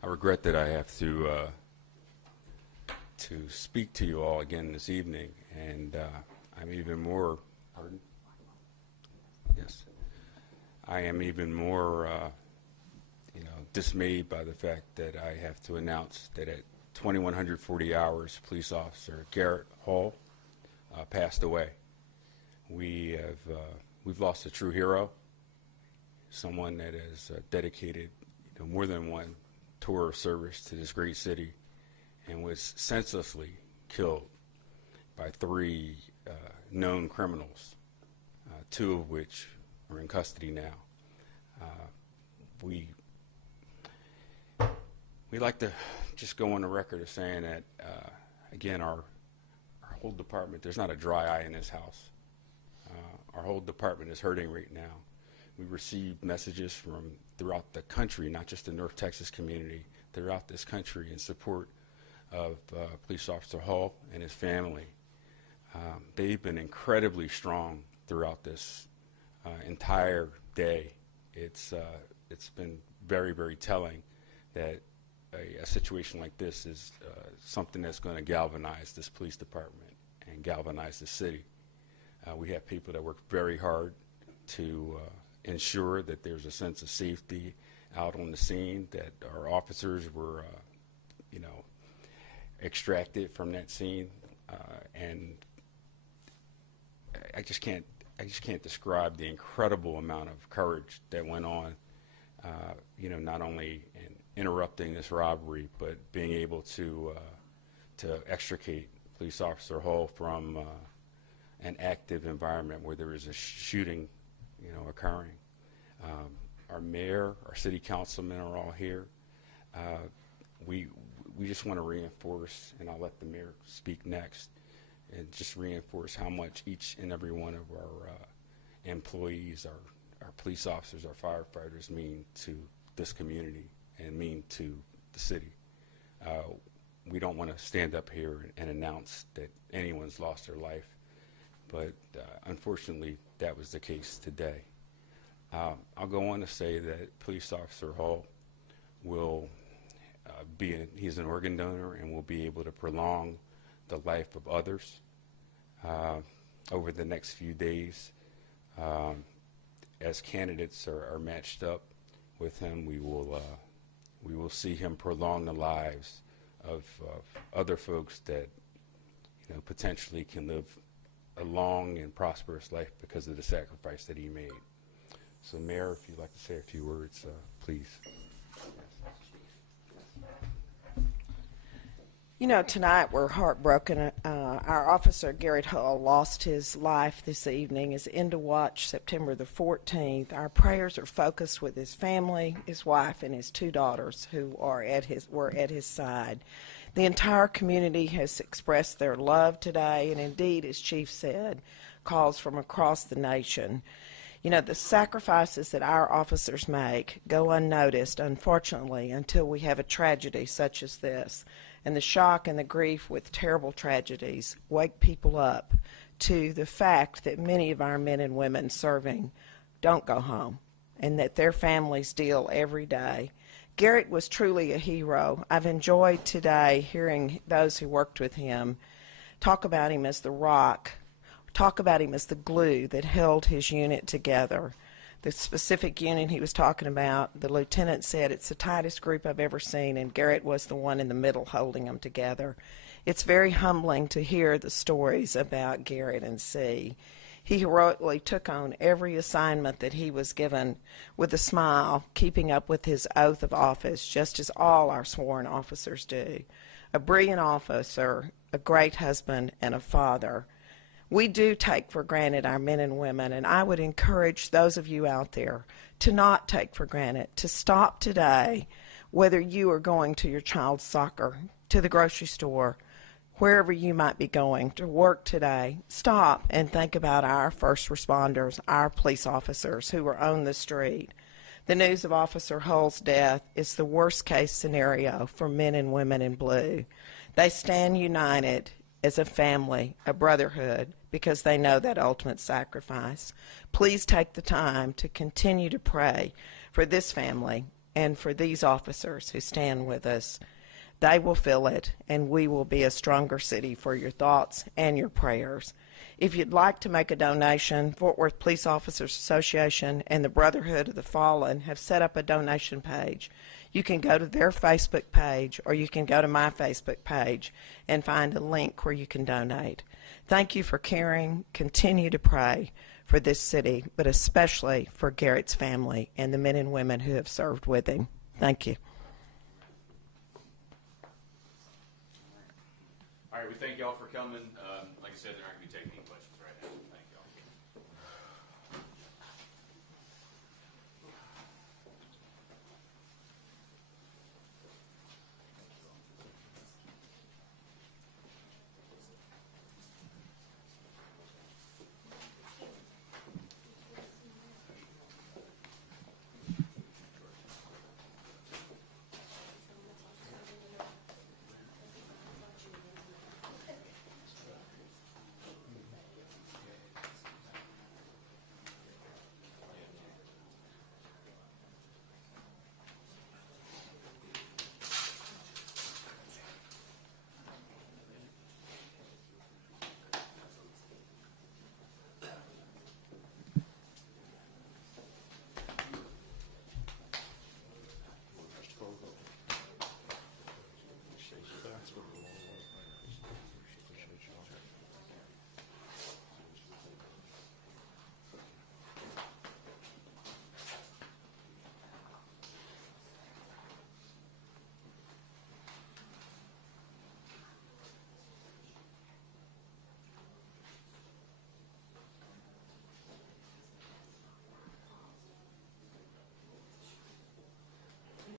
I regret that I have to speak to you all again this evening, and I'm even more. Pardon? Yes, I am even more, dismayed by the fact that I have to announce that at 2140 hours, police officer Garrett Hall passed away. We've lost a true hero, someone that has dedicated more than one tour of service to this great city, and was senselessly killed by three known criminals, two of which are in custody now. We like to just go on the record of saying that, again, our whole department, there's not a dry eye in this house. Our whole department is hurting right now. We received messages from throughout the country, not just the North Texas community, throughout this country in support of Police Officer Hall and his family. They've been incredibly strong throughout this entire day. It's been very, very telling that a situation like this is something that's going to galvanize this police department and galvanize the city. We have people that work very hard to ensure that there's a sense of safety out on the scene, that our officers were, extracted from that scene, and I just can't describe the incredible amount of courage that went on, not only in interrupting this robbery, but being able to extricate Police Officer Hall from an active environment where there is a shooting, occurring. Our mayor, our city councilmen are all here. We just want to reinforce, and I'll let the mayor speak next, and just reinforce how much each and every one of our employees, our police officers, our firefighters mean to this community and mean to the city. We don't want to stand up here and announce that anyone's lost their life, but unfortunately that was the case today. I'll go on to say that Police Officer Hall will he's an organ donor and will be able to prolong the life of others over the next few days. As candidates are matched up with him, we will see him prolong the lives of other folks that potentially can live a long and prosperous life because of the sacrifice that he made. So, Mayor, if you'd like to say a few words, please. Tonight we're heartbroken. Our officer, Garrett Hull, lost his life this evening as End of Watch, September the 14th. Our prayers are focused with his family, his wife, and his two daughters who were at his side. The entire community has expressed their love today, and indeed, as Chief said, calls from across the nation. The sacrifices that our officers make go unnoticed, unfortunately, until we have a tragedy such as this. And the shock and the grief with terrible tragedies wake people up to the fact that many of our men and women serving don't go home and that their families deal every day. Garrett was truly a hero. I've enjoyed today hearing those who worked with him talk about him as the rock, talk about him as the glue that held his unit together. The specific unit he was talking about, the lieutenant said it's the tightest group I've ever seen, and Garrett was the one in the middle holding them together. It's very humbling to hear the stories about Garrett and see. He heroically took on every assignment that he was given with a smile, keeping up with his oath of office, just as all our sworn officers do. A brilliant officer, a great husband, and a father. We do take for granted our men and women, and I would encourage those of you out there to not take for granted, to stop today, whether you are going to your child's soccer, to the grocery store, wherever you might be going to work today, stop and think about our first responders, our police officers who are on the street. The news of Officer Hull's death is the worst-case scenario for men and women in blue. They stand united as a family, a brotherhood, because they know that ultimate sacrifice. Please take the time to continue to pray for this family and for these officers who stand with us. They will feel it, and we will be a stronger city for your thoughts and your prayers. If you'd like to make a donation, Fort Worth Police Officers Association and the Brotherhood of the Fallen have set up a donation page. You can go to their Facebook page, or you can go to my Facebook page and find a link where you can donate. Thank you for caring. Continue to pray for this city, but especially for Garrett's family and the men and women who have served with him. Thank you. All right, we thank y'all for coming. Like I said, they're not going to be taking